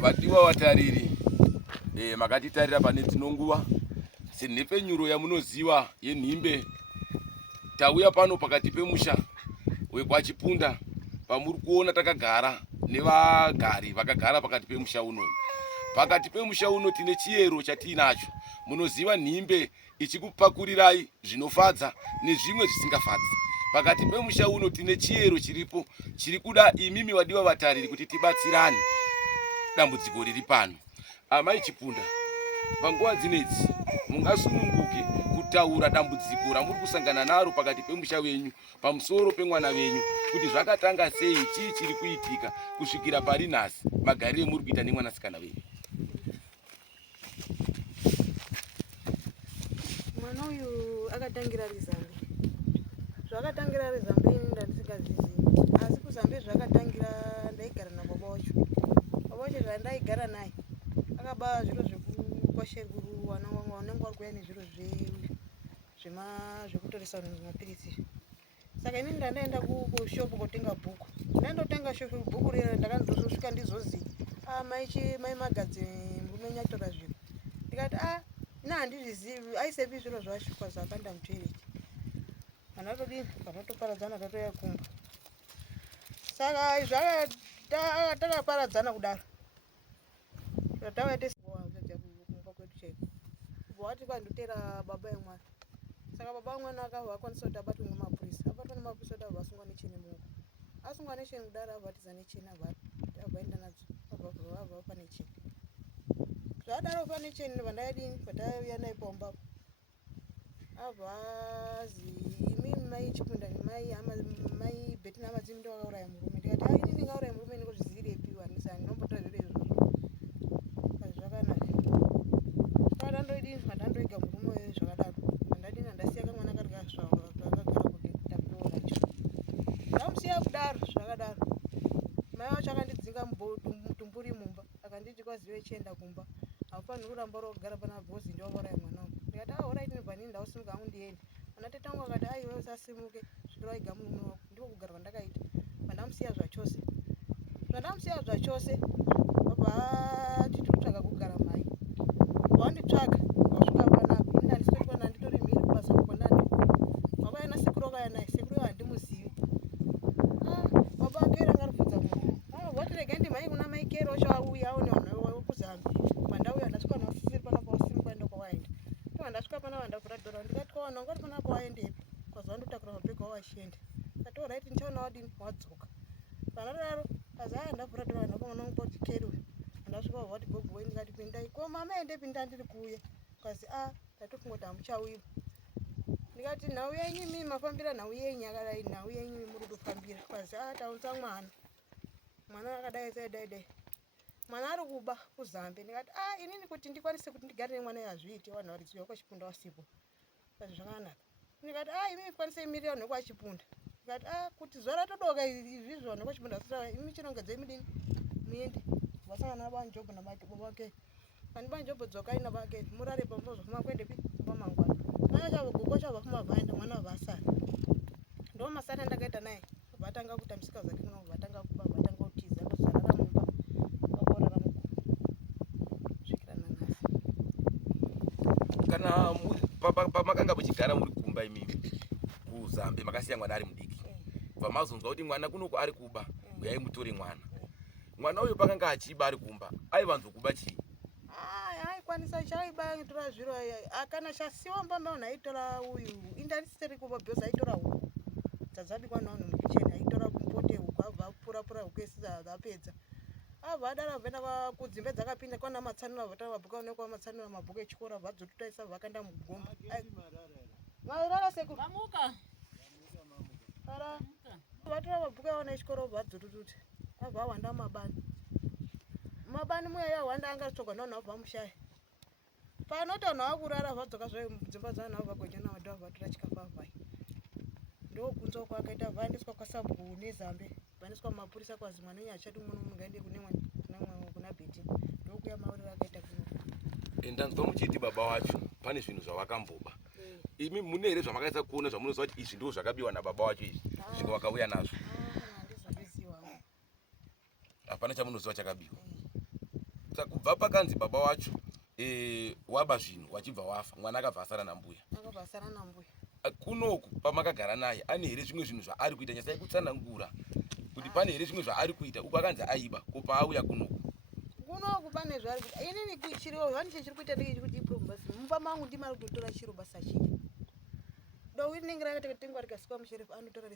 Vadiwa vatariri, makatitarira pane dzinonguva senhepfenyuro yamunoziva yenhimbe. Tauya pano pakati pemusha wekwachipunda pamuri kuona takagara nevagari vakagara pakati pemusha uno. Pakati pemusha uno tine chiyero chatinacho. Munoziva nhimbe ichikupakurirai zvinofadza nezvimwe zvisingafadzi. Pakati pemusha uno tine chiyero chiripo chiri kuda imimi vadiwa vatariri kuti tibatsirane dambudziko riri pano. Amai Chipunda, panguva dzinedzi mungasununguke kutaura dambudziko ramuri kusangana naro pakati pemusha wenyu pamusoro pemwana wenyu kuti zvakatanga sei, chii chiri kuitika kusvikira pari nhasi, magariro emuri kuita nemwanasikana wenyu. Mwana uyu akatangira rizambe. Zvakatangira rizambe ini ndandisingazvizivi. Asi kuzambe zvakatangira ndaigara nababa wacho. Baba wacho zvandaigara naye akaba zviro zvekukwasherwa wana wangu wanenge wari kuuya nezviro zvekutoresa mapirisi. Saka inini ndandaenda kushopu kotenga bhuku. Ndandotenga bhuku rero ndakandosvika ndizozi mai Magadzi murume nyatora zviro. Ndikati handizvizivi aisepi zviro zvashupa zvakanda mutoireti. Anatodini vakatoparadzana tatoya kumba. Saka takaparadzana kudaro tataita kumba kwedu chaiko. Wati kwandotera baba emwana. Saka baba emwana akakwanisa kuti abatwe nemapurisa. Abatwa nemapurisa kuti abva nechini muoko. Asungwa nechini kudaro abvatiza nechini abvaenda nadzo abva pane chini. Zvadaro pane chini vandadini vatauya naye pomba. Abvazi imimi mai Chipunda mai Beti namadzimi ndo vakauraya murume. Ndikati inini ndingauraya murume ndinozvizivirepi wanisa ndinombota zviro izvozvo. Zvakanaka. Ndandoidini ndandoiga murume wewe zvakadaro. Ndadini ndasiya kamwana kari kasvawa kakagara kudaro nacho. Ndamusiya kudaro zvakadaro. Mai wacho akandidzinga mutumburi mumba akanditi kwaziwe chienda kumba. Hafaniri kuramba rogara pana bhozi ndio vauraya mwana wangu. Ndikati alright ndibvanini ndausimuka hangu ndiende. Ana tete wangu akati wewe usasimuke svikira waiga murume wako. Ndiko kugara kwandakaita. Vandamusiya zvachose. Zvandamusiya zvachose baba titotsvaga kugara mai. Wanditsvaga wasvika panapa. Ini ndandisori ndanditori mhiri kubasa kwandandi. Baba yana sekuru akaya naye sekuru handimuzivi. Baba akera ngarubvudza munhu. Wati rega ndi mai kuna mai kero chauya aone vanhu kuzambi. Pandauya ndasvika nosisiri panapa usimuka enda kwawaenda. Ndasvika pana vandavhura dhora ndikati kwawana ngati pana kwawaendepi kwazi ndotakura mabhegi wawo achienda. Ndikati alright ndichaona wadini wadzoka. Panadaro kazi ndavhura dhora ndakaona ngoti kero. Ndasvika wati gogo wewe ndikati pindai ko mama endepi ndandiri kuuya. Kazi ndatofunga kuti amuchauya. Ndikati nhau yenyu mimi mafambira nhau yenyu yakadai nhau yenyu muri kufambira. Kazi taunza mwana. Mwana akadai dai. Mwana ari kuba kuzambe. Ndikati inini kuti ndikwanise kuti ndigare nemwana yazviiti vanhu variziva kwa Chipunda wasipo. Kazi zvakanaka. Ndikati imimi kwanise milioni kwa Chipunda. Ndikati kuti zora todoka izvizvo vanhu kwa Chipunda sasa imimi chinongedze midini muende. Vasangana banjobo na baba wake. Pani banjobo dzokai na bake murare pambozo kuma kwendepi pamangwana. Mwana chavo gogo chavo kuma vaenda mwana vasara. Ndo masana ndakaita naye. Vatanga kutamsika zake muno vatanga kuba vatanga utiza ndozarara mumba. Kana pamakanga muchigara muri kumba imimi kuzambe makasiya mwana ari mudiki. Pamazonzwa kuti mwana kuno ari kuba uyai mutore mwana. Mwana uyu pakanga achiba ari kumba aivanzo kuba chii? Aikwanisa chaiba ngitora zviro akana chasiwa mbamba vanhu aitora uyu indandisiri kuba bhozi aitora huku dzadzabikwa navanhu mukicheni aitora kumbote huku abva apura huku esisa apedza. Abva adara abvenda kudzimba dzakapinda kwana matsanura vatanga mabhuku aonekwa matsanura mabhuku echikora abva adzototaisa vakanda mugomba. Marara sekuru. Mamuka. Ara. Vatora mabhuku aona echikora abva adzototuti. Abva awanda mabani. Mabani muya yawanda angatsvogwa navanhu abva mushaya. Panoti vanhu vakurara vadzoka zvayo mudzimba dzavanhu vagonjana vadhava vatora chikafu avhai. Ndokunzwa kwakaita vaendeswa kwaSabhu neZambe. Vaendeswa mapurisa kwazi mwana wenyu achati mwana mungaende kuna Beti. Ndokuya mauriro akaita kuno. Ndanzwa muchiti baba wacho pane zvinhu zvavakamboba. Imi mune here zvamakaisa kuona zvamunoziva kuti izvi ndizvo zvakabiwa nababa wacho izvi zvinhu wakauya nazvo? Handizviziva. Hapana chamunoziva chakabiwa. saka kubva pakanzi baba wacho waba zvino wachibva wafa mwana akabva asara nambuya kunoku pamakagara naye ane here zvimwe zvinhu zvaari kuita nyasai kutsanangura kuti pane here zvimwe zvaari kuita uku akanzi aiba ko paauya kunoku pane zvaari kuita inini chiro zvaniche chiri kuita ndechekuti iprovu basi mumba mangu ndimari kutotora chiro basa chii dou rinenge rakatengwa rikasikwa musherefu anotora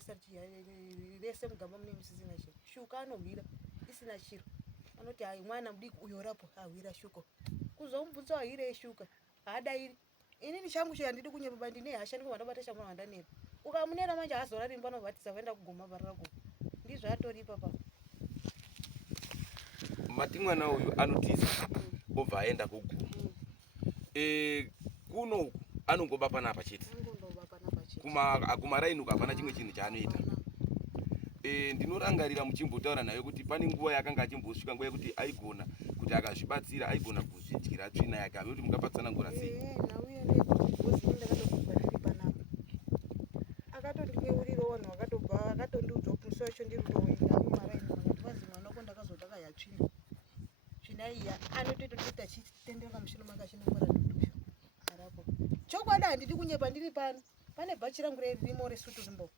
rese mugamba mune musisina chiro shuka anohwira isina chiro anoti hai mwana mudiki uyo rapo ahwira shuka kuzomubvunza wahwirei shuka haadairi inini changu chii handidi kunyepa ba ndine hasha ndikomandabata chamwana wandanepa ukamunera manje hazorari mba anovhatisa vaenda kugoma vararako ndizvo atoripa pa mati mwana uyu anotiza obva aenda kuguma kunoku anongoba panapa chete kumaraini hapana chimwe chinhu chaanoita ndinorangarira muchimbotaura naye kuti pane nguva yakanga achimbosvika nguva yekuti aigona kuti akazvibatsira aigona kuzvidyira tsvina yake ave kuti mungapatsanangura sei akatondinyeurirawo vanhu vakatobva akatondiudza kuti musi wacho ndiri kutoendaamumaraini vakati vazi mwana wako ndakazoda kaya tsvina iya anotoita achitenderera mushure make achinongora dudusho arapo chokwadi handidi kunyepa ndiri pano pane bhachi rangu ririmo resutu rimbo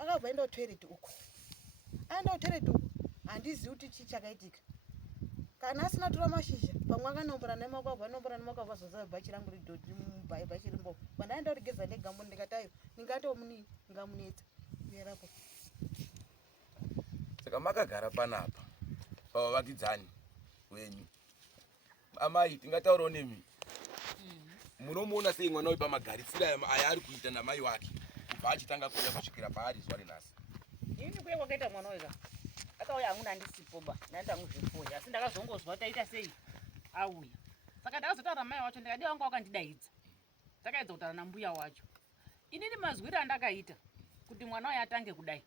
akabva aenda kutoireti uko aenda kutoireti uko handizivi kuti chii chakaitika kana asina tora mashizha pamwe akanombora nemakwavha anombora nemakwavha zoza bhachi rangu bhachi rimbo vana aenda kurigeza negambo ndikatayo ndingatomuni ngamunetsa yerapo saka makagara panapa pavavakidzani wenyu amai tingataurawo nemi munomuona sei mwana uyu pamagarisiro aya ari kuita namai wake kubva achitanga kuuya kusvikira paari zuva renhasi ini kuye kwakaita mwana wega akauya hamuna ndisipo ba ndaenda muzvifoya asi ndakazongozwa taita sei auya saka ndakazotaura mai wacho ndikadi wanga wakandidaidza takaedza kutaura nambuya wacho inini mazwiri andakaita kuti mwana wayo atange kudai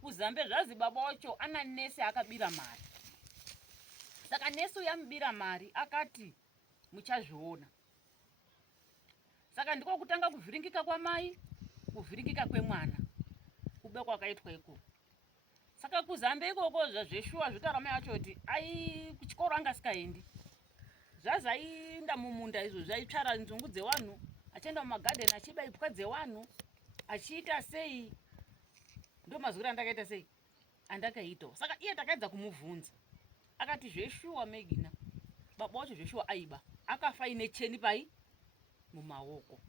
kuzambe zvazi baba wacho ana nesi akabira mari saka nesi uyamubira mari akati muchazviona saka ndiko kutanga kuvhiringika kwamai kuvhiringika kwemwana kube kwakaitwa ikoko saka kuzambe ikoko zveshuwa zvotaura mai wacho kuti ai kuchikoro anga asikaendi zvazi aienda mumunda izvo zvaitsvara nzungu dzevanhu achienda mumagadheni achiba ipwa dzevanhu achiita sei ndo mazwiri andakaita sei andakaitawo saka iye takaedza kumubvunza akati zveshuwa megina baba wacho zveshuwa aiba akafa ine cheni pai mumaoko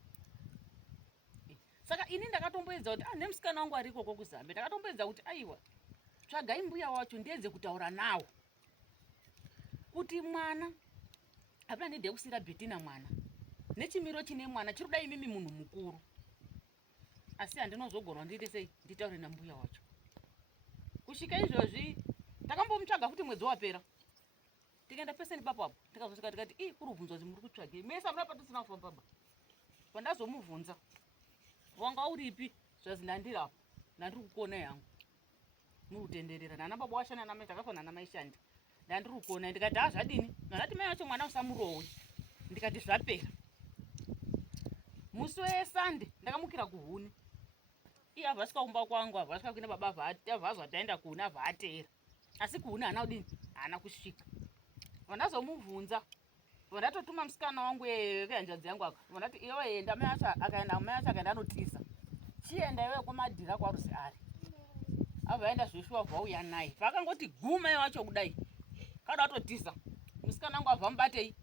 saka ini ndakatomboedza kuti nemusikana wangu ari ikoko kuzambe ndakatomboedza kuti aiwa tsvagai mbuya wacho ndiedze kutaura nawo kuti mwana hapana ndide kusira Bhetina mwana nechimiro chine mwana chiri kudai mimi munhu mukuru asi handinozogona ndiite sei nditaure nambuya wacho kusvika izvozvi takambomutsvaga futi mwedzi wapera tikaenda pese nipapapo tikazosvika tikati kuri kubvunzwa kuti muri kutsvagei mesa muna patisina kufamba baba pandazomubvunza wanga uripi zvazi ndandirapa ndandiri kukona yangu muri kutenderera nana baba washanda namai takafa nana mai shandi ndandiri kukona ndikati zvadini ndati mai wacho mwana usamurowe ndikati zvapera musi wesande ndakamukira kuhuni iye avhasvika kumba kwangu avhasvika kuina baba avhazwa taenda kuhuni avhaatera asi kuhuni haana kudini haana kusvika vandazomubvunza vandatotuma musikana wangu wehanzvadzi yangu aka vandati iwe enda mai acho akaenda mai acho akaenda anotiza chienda iwe kwamadhira kwarusi ari abva aenda zveshuwa vauya naye paakangoti guma iye wacho kudai kada atotiza musikana wangu abva mubatei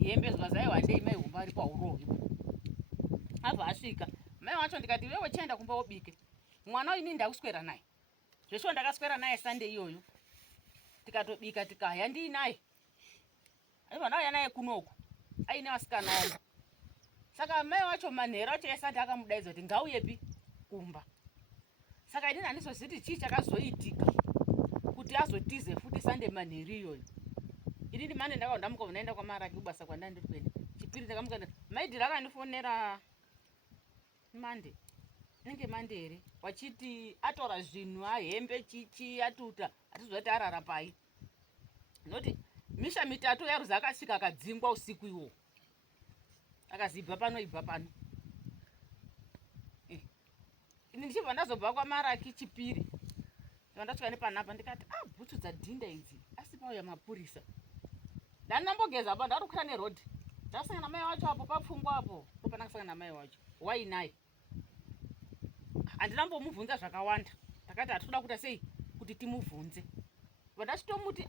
hembe zvazaiwandei mai humba ari paurohwi abva asvika mai wacho ndikati iwewe chienda kumba wobike mwana uyu ini ndakuswera naye zveshuwa ndakaswera naye sande iyoyo tikatobika tikaya ndiinaye aiva ndauya naye kunoku aine vasikana wangu saka mai wacho manhero acho esati akamudaidza kuti ngauyepi kumba saka inini handizoziti chii chakazoitika kuti azotize futi sande manheru iyoyo inini mande ndakaondamuka naenda kwamaraki kubasa kwandandiri kuenda chipiri ndakamuka maidhiri akandifonera mande inenge mande here wachiti atora zvinhu ahembe chichi atuta hatizoti arara pai noti misha mitatu yaruzi akasvika akadzingwa usiku iwo akazi ibva pano ibva pano ini ndichibva ndazobva kwamaraki chipiri ndandasvika nepanapa ndikati bhutsu dzadhinda idzi asi pauya mapurisa ndandambogeza pa ndari kukwira nerodhi ndasangana namai wacho apo papfungwa apo popanakasangana namai wacho wainaye handinambomubvunza zvakawanda ndakati hatitoda kuita sei kuti timubvunze vandachitombuti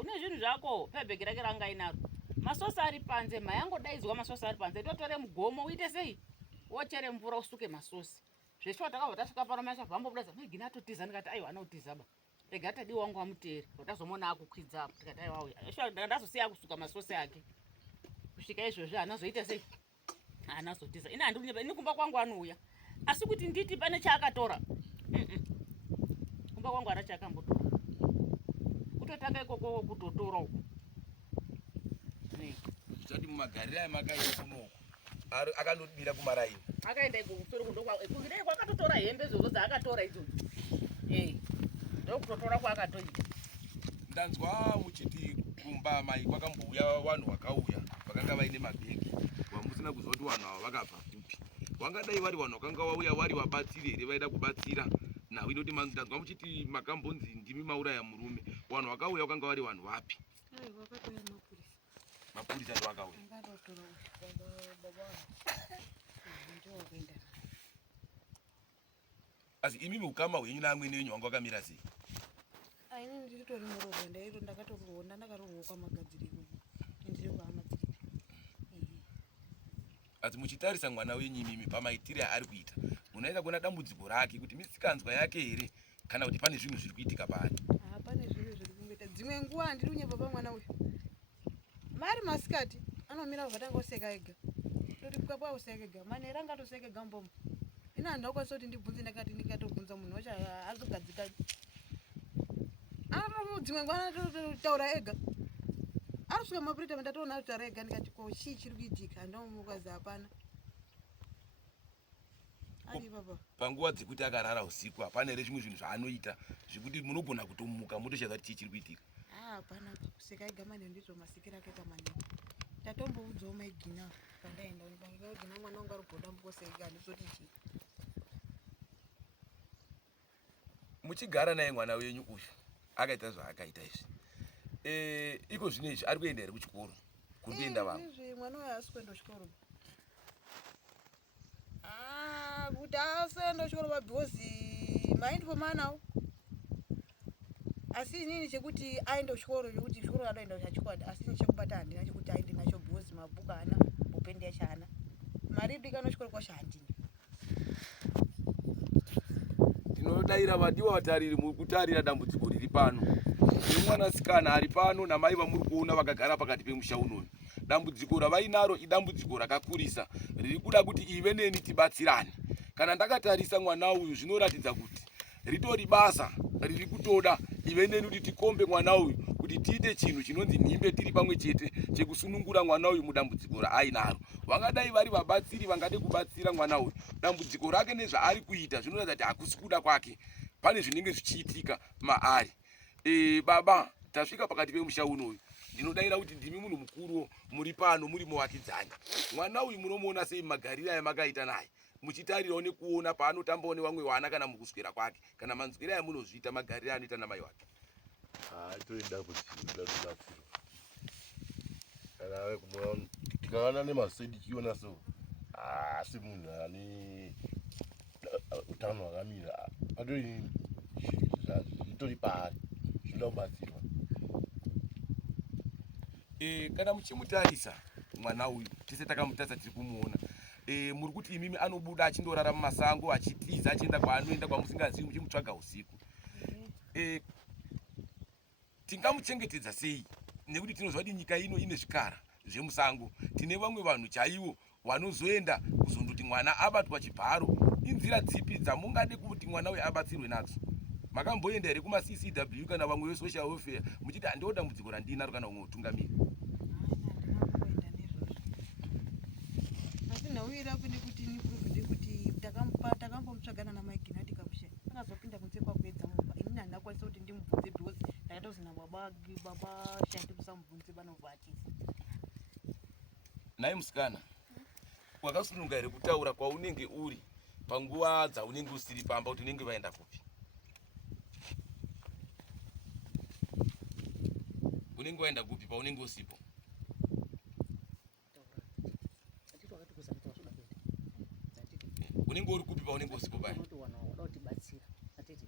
une zvinhu zvako pebhegi rake ranga ainaro masosi ari panze mayangodaidzwa masosi ari panze totore mugomo uite sei wochere mvura usuke masosi zveshuwa takabva tasvika pano mashavhambobudaza megini atotiza ndikati aiwa anotizaba rega tadi wangu amuteri ndazomona akukwidza apo tikati aiwa shuwa ndazosiya akusuka masosi ake kusvika izvozvi hanazoita sei hanazotiza ini handiunyeba ini kumba kwangu anouya asi kuti nditi pane chaakatora kumba kwangu hana chaakambotora kutotanga ikoko kutotora uko zvati mumagariro amakaita kunoko akandodira kumaraini akaenda ikusoro kundokudai kwakatotora hembe zozo dzaakatora idzodzo ndokutotora kwaakatoita ndanzwa muchiti kumba mai kwakambouya vanhu vakauya vakanga vaine mabhegi vamusina kuziva kuti vanhu ava vakabva kupi vangadai vari vanhu vakanga vauya vari vabatsiri here vaida kubatsira nhau inoti ndanzwa muchiti makambonzi ndimi mauraya murume vanhu vakauya vakanga vari vanhu vapi mapurisa ndo akauya asi imimi ukama hwenyu neamweni wenyu wanga wakamira sei inini ndiritori murohwe ndaito ndakatorona ndakarohwa kwamagadziriro ndiri kwaamadziriro asi muchitarisa mwana wenyu imimi pamaitire aari kuita munoita kuona dambudziko rake kuti misikanzwa yake here kana kuti pane zvinhu zviri kuitika paari pane zvinhu zviri kungoita dzimwe nguva handiri kunyebva pamwana uyu mari masikati anomira kuvatanga useka ega toti kwakwa useka ega manhero anga atoseka ega mbomo ina handakwanisa kuti ndibvunze ndakati ndikatobvunza munhu wacho azogadzikani dzimwe nguva anotaura ega arusvika mapurita mandatoona aritaura ega ndikati ko chii chiri kuitika ndomukazi hapana ari papa panguva dzekuti akarara usiku hapana here zvimwe zvinhu zvaanoita zvekuti munogona kutomuka motoshaza kuti chii chiri kuitika hapana kuseka ega manhero ndizvo masikiro akaita manhero tatomboudzawo maigina pandaenda maigina mwana wangu ari kudambukoseka handizoti chii muchigara naye mwana wenyu uyu akaita zvaakaita izvi iko zvino izvi ari kuenda here kuchikoro kundienda vamwe izvi mwana uyu haasi kuenda kuchikoro kuti asaenda kuchikoro babhikozi maindifomanawo asi inini chekuti aende kuchikoro chekuti chikoro adoenda chachikwadi asi ini chekubata handina chekuti aende nacho bhikozi mabhuku haana bopendi yacho haana mari idikano chikoro kwacho handina tinodaira vadiwa vatariri muri kutarira dambudziko riri pano nemwanasikana ari pano namai vamuri kuona vakagara pakati pemusha unoyu dambudziko ravainaro idambudziko rakakurisa riri kuda kuti ive neni tibatsirane kana ndakatarisa mwana uyu zvinoratidza kuti ritori basa riri kutoda ive neni kuti tikombe mwana uyu kuti tiite chinhu chinonzi nhimbe tiri pamwe chete chekusunungura mwana uyu mudambudziko raainaro vangadai vari vabatsiri vangade kubatsira mwana uyu dambudziko rake nezvaari kuita zvinoratidza kuti hakusi kuda kwake pane zvinenge zvichiitika maari baba tasvika pakati pemusha unoyu ndinodaira kuti ndimi munhu mukuru muri pano muri muvakidzani mwana uyu munomuona sei magariro ayamakaita naye muchitarirawo nekuona paanotambawo nevamwe vana kana mukuswera kwake kana manzwiro ayamunozviita magariro anoita namai wake tikaona nemasedi chiona so asi munhu ane utano hwakamira atori zvitori paari zvinoda kubatsirwa kana muchimutarisa mwana uyu tese takamutarisa tiri kumuona muri kuti imimi anobuda achindorara mumasango achitiza achienda kwaanoenda kwamusingazivi muchimutsvaga usiku tingamuchengetedza sei nekuti tinoziva kuti nyika ino ine zvikara zvemusango tine vamwe vanhu chaivo vanozoenda kuzondoti mwana abatwa chibharo inzira dzipi dzamungade kuti mwana uyu abatsirwe nadzo makamboenda here kumaccw kana vamwe vesocial welfare muchiti handiwo dambudziko randinaro kana umwe utungamiri asi nhau irapo nekuti niprove ndekuti takambomutsvagana namaigina tikamusha akazopinda kunze kwakuedza mumba inini handakwanisa kuti ndimubvunze bhikozi ndakatozina baba shandi musamubvunze banovatiza naye musikana wakasununga here kutaura kwaunenge uri panguva dzaunenge usiri pamba kuti unenge vaenda kupi unenge waenda kupi paunenge usipo unenge uri kupi paunenge usipo paya unotowana wada kutibatsira atete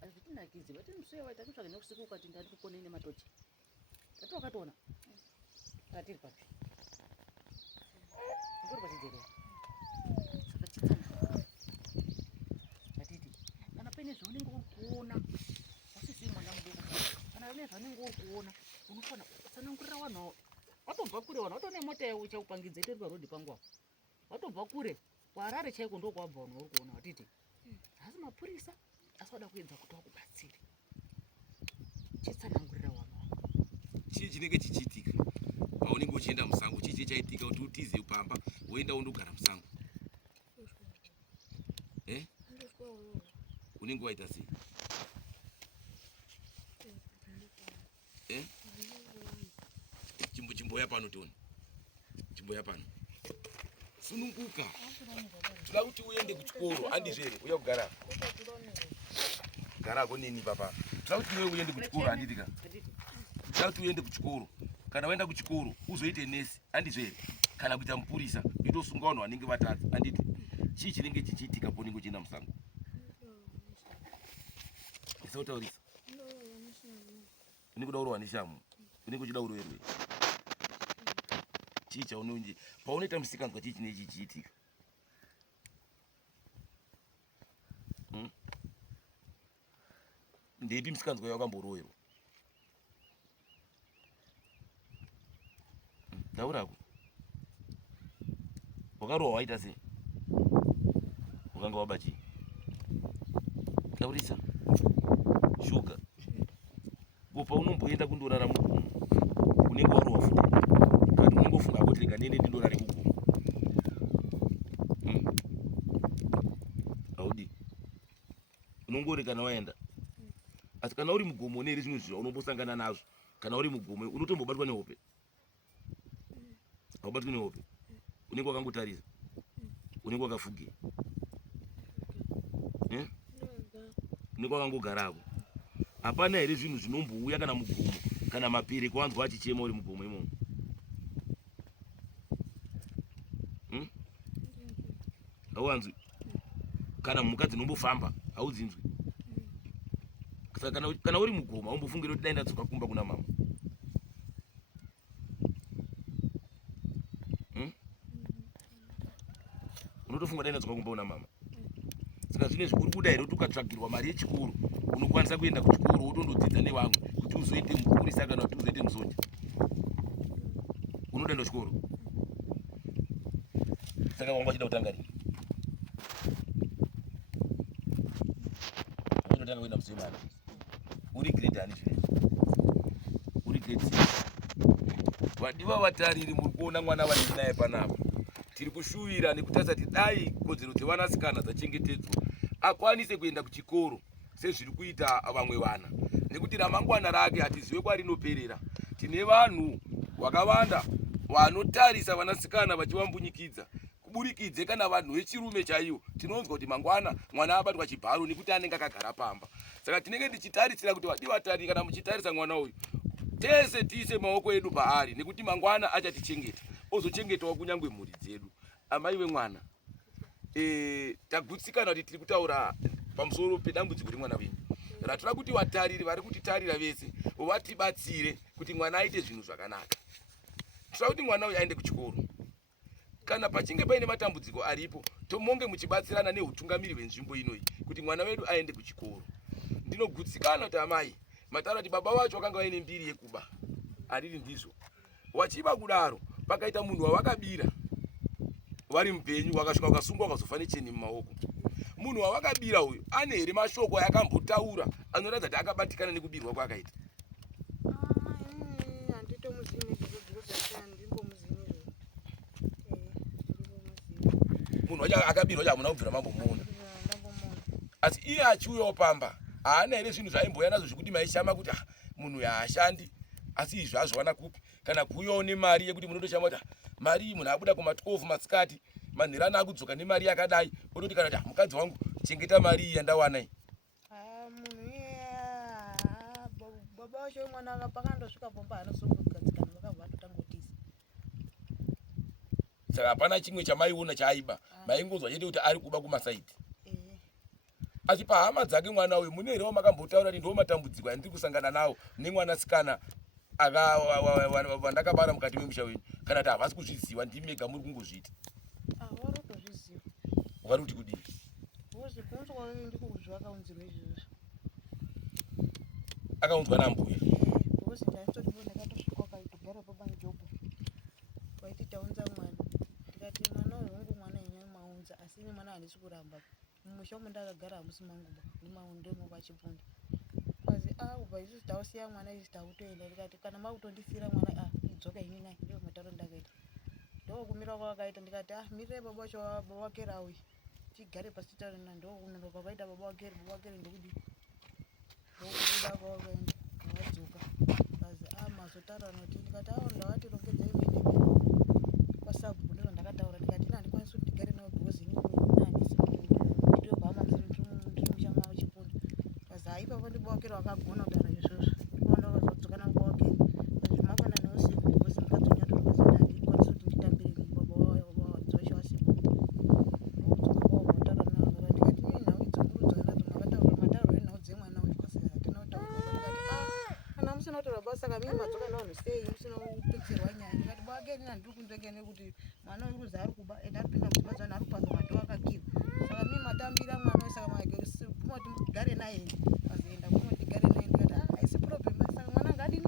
azvitinakidzi vati musuya waita kutsvaga neusiku ukati ndati kukonei nematochi tati wakatoona tatiri papi ngori pachidzero saka chitsana atete kana paine zvaunenge uri kuona wasisi mwana mudoko kana paine zvaunenge uri kuona unofana kusanangurira wanhu watobva kure wanhu watone mota yawo ichakupangidza itori parodhi pangu apo watobva kure kwarare chaiko ndokwabva wanhu uri kuona watiti hasi mapurisa asi wada kuedza kuti wakubatsire chitsanangurira wanhu chii chinenge chichiitika paunenge uchienda musango chii chaitika kuti utize pamba woenda undogara musango unenge waita sei chimboya pano toni chimboya pano sununguka toda kuti uende kuchikoro handizvere uya kugara garako nini papa toda kuti iwe uende kuchikoro handitika toda kuti uende kuchikoro kana waenda kuchikoro uzoite nesi handizvere kana kuita mupurisa itosunga vanhu vanenge vatadza handiti chii chinenge chichiitika paunenge uchienda musango isautaurisa unenge uda kurohwa neshamu unenge uchida uroverwe chii chaunonje paunoita musikanzwa chii chinenge chichiitika ndepi musikanzwa yawakamborowirwa taurako wakarohwa waita sei wakanga waba chii taurisa shuga kupa unomboenda kundorara mugomo unenge warohwa futi kati unenge ufunga kuti rega nene ndindorare kugomo audi unongori kana waenda asi kana uri mugomo uneri zvimwe zviro unombosangana nazvo kana uri mugomo unotombobatwa nehope haubatwi nehope unenge wakangotarisa unenge wakafugira unenge wakangogarako hapana here zvinhu zvinombouya kana mugomo kana mapereko wanzwa achichema uri mugomo imomo hauwanzwi kana mhuka dzinombofamba haudzinzwi saka kana uri mugomo haumbofungiri kuti daenda dzoka kumba kuna mama unotofunga daenda dzoka kumba kuna mama saka zvinezvi uri kuda here kuti ukatsvagirwa mari yechikoro unokwanisa kuenda kuchikoro wotondodzidza nevamwe kuti uzoite mupurisa kana kuti uzoite musoja unodaenda kuchikoro saka wanga wachida kutanga rini unotanga kuenda musoimari uri grade ani zvino uri grade 6 vadiwa vatariri muri kuona mwana vatiri naye panapa tiri kushuvira nekutarisa kuti dai kodzero dzevanasikana dzachengetedzwa akwanise kuenda kuchikoro sezviri kuita vamwe vana nekuti ramangwana rake hatizive kwarinoperera tine vanhu vakawanda vanotarisa vanasikana vachivambunyikidza kuburikidze kana vanhu vechirume chaivo tinonzwa kuti mangwana mwana abatwa chibharo nekuti anenge akagara pamba saka tinenge tichitarisira kuti vadivatari kana muchitarisa mwana uyu tese tiise maoko edu paari nekuti mangwana achatichengeta ozochengetawo kunyangwe mhuri dzedu amai vemwana tagutsikana kuti tiri kutaura pamusoro pedambudziko remwana wenyu ratoda kuti vatariri vari kutitarira vese vatibatsire kuti mwana aite zvinhu zvakanaka toda kuti mwana uyu aende kuchikoro kana pachinge paine matambudziko aripo tomonge muchibatsirana neutungamiri hwenzvimbo inoyi kuti mwana wedu aende kuchikoro ndinogutsikana kuti amai mataura kuti baba vacho vakanga vaine mbiri yekuba ariri ndizvo wachiba kudaro pakaita munhu wavakabira vari mupenyu wakasvika ukasungwa ukazofa necheni mumaoko munhu wavakabira uyu ane here mashoko ayakambotaura anoratidza kuti akabatikana nekubirwa kwaakaita munhu wacho akabirwa wacho hamuna kubvira mambomuona asi iye achiuyawo pamba haana here zvinhu zvaimboya nazvo zvekuti maishama kuti munhu yaashandi asi izvi azvowana kupi kana kuuyawo nemari yekuti munotoshama kuti mari iyi munhu abuda kuma12 masikati manherana akudzoka nemari yakadai ototi kana kuti mukadzi wangu chengeta mari iyi yandawana iyi munhu baba wacho mwana pakandosvika pomba haanozongogadzikana vakabva vatotangotisa saka hapana chimwe chamaiona chaaiba, maingozwa chete kuti ari kuba kumasaiti. Asi pahama dzake mwana uyu mune here makambotaura kuti ndo matambudziko andiri kusangana nawo nemwanasikana vandakabara mukati memusha wenyu, kana kuti havasi kuzviziva ndimi mega muri kungozviti? Varotozviziva. Vari kuti kudini? Bozi kunzwa kwayo ndikuzviwa akaunzirwa izvozvo. Akaunzwa nambuya. Bozi ndaitoti ndakatosvika akaitogara pabanjopo. Waiti taunza mwana. Ndikati mwana uyu wangu mwana yenyama maunza asi ine mwana handisi kuramba. Mumusha umu ndakagara hamusi mangu ndimo pachipunda. Kwazi ubva isusu tausiya mwana isusu tautoenda. Ndikati kana makutondisira mwana idzoka ini naye ndiwo matauro ndakaita. Ndokumira kwakaita ndikati mirire baba wacho baba wake rawi. Tigare pasi taurana ndokunondo pakaita baba wake ndokudi. Ndokubuda kwakaenda wadzoka. Kwazi mazotaura noti ndikati ndawati rongedzai mende. Kwasabu ndiro ndakataura ndikati ndikwanisa kuti ndigare nawo because ini handisi ndiyo bama ndirimusha mawo chipunda. Kwazi ipapo ndibawakero wakagona kutaura izvozvo. Ndipo ndakazodzoka nawo kwawakero. Kwazi makwana neusiku because ndikadzonyato ndikazenda ndikwanisa kuti nditambire baba wacho wasiku. Ndokudzoka kwawo wataura nawo ndikati ini nhau idzo murudzwa nadzo makataura matauro enhau dzemwana uyu kwasi hatina kutaura. Ndikati kana musina kutaura basa saka mimi madzoka nawo sei musina kupedzerwa nyaya. Ndikati bawake ini handiri kundenge nekuti mwana uyu kuzi ari kuba ende aripinda mudzimadzana ari kupanza madho akakiva. Saka mimi matambira mwana uyu saka kumoti mugare naye kwazienda kumoti gare naye. Ndikati haisi problem saka mwana ngadini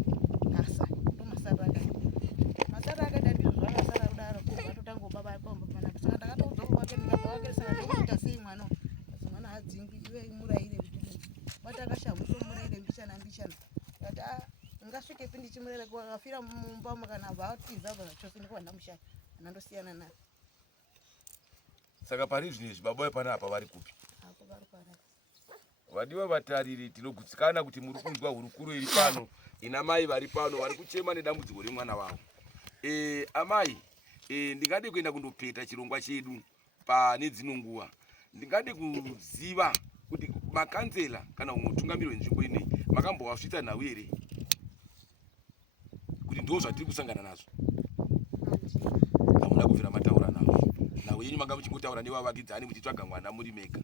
asa ndo masara akaita. Masara akaita ndizvo zvakasara kudaro kubatotanga baba pambapana. Saka ndakatoudza kwake ndikabva wake saka ndikuita sei mwana uyu. Asi mwana hadzingwi iwe murayire kuti bata akashambo murayire mbichana. Ndikati ngasvike pindi chimurayire kwakafira mumba kana vatiza chose ndikuwa ndamushaya anandosiyana naye. Saka pari zvinezvi baba wepanapa vari kupi? Apo vari kwarara. Vadiwa vatariri, tinogutsikana kuti muri kunzwa hurukuro iri pano. Ina mai vari pano vari kuchema nedambudziko remwana wavo. Amai, ndingade kuenda kundopeta chirongwa chedu pane dzino nguva. Ndingade kuziva kuti makanzela kana mutungamiri wenzvimbo ineyi makambowasvitsa nhau here kuti ndo zvatiri kusangana nazvo? Hamuna kubvira mataura navo. Nhau yenyu manga muchingotaura nevavakidzani muchitsvaga mwana muri mega.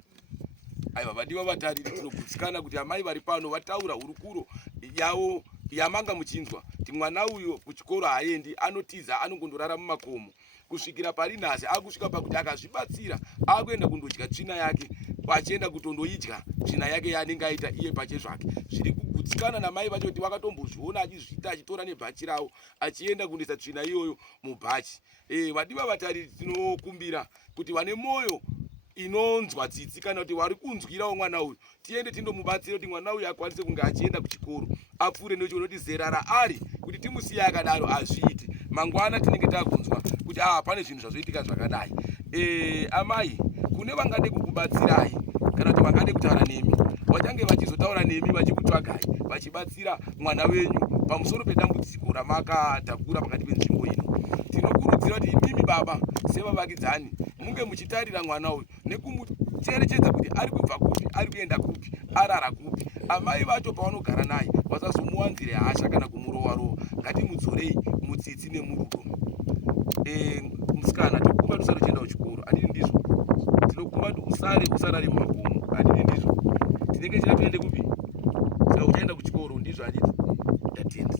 Aiwa vadiwa vatariri, tinogutsikana kuti amai vari pano vataura hurukuro yavo yamanga muchinzwa kuti mwana uyu kuchikoro haendi, anotiza, anongondorara mumakomo kusvikira pari nhasi akusvika pakuti akazvibatsira akuenda kundodya tsvina yake, achienda kutondoidya tsvina yake yaanenge aita iye pache zvake. Zviri kugutsikana namai vacho kuti vakatombozviona achizviita achitora nebhachi ravo achienda kundoisa tsvina iyoyo mubhachi. Vadiwa vatariri, tinokumbira kuti vane mwoyo inonzwa tsitsi kana kuti wari kunzwirawo mwana uyu tiende tindomubatsira kuti mwana uyu akwanise kunge achienda kuchikoro apfure nechikonoti zera raari kuti timusiye akadaro azviiti. Mangwana tinenge takunzwa kuti pane zvinhu zvazoitika zvakadai. Amai, kune vangade kukubatsirai kana kuti vangade kutaura nemi, vachange vachizotaura nemi vachikutsvagai vachibatsira mwana wenyu pamusoro pedambudziko ramakataura pakati penzvimbo ino. Tinokurudzira kuti imimi baba sevavakidzani munge muchitarira mwana uyu nekumucherechedza kuti ari kubva kupi, ari kuenda kupi, arara kupi. Amai vacho pavanogara naye vasazomuwanzire hasha kana kumurova-rova. Ngatimudzorei mutsitsi nemurudo. Musikana, tinokumba tusare uchienda kuchikoro, handiti ndizvo? Tinokumba usarare mumakomo, handiti ndizvo? Tinenge tienda kuende kupi? Saka uchaenda kuchikoro, ndizvo handiti? Ndatenda.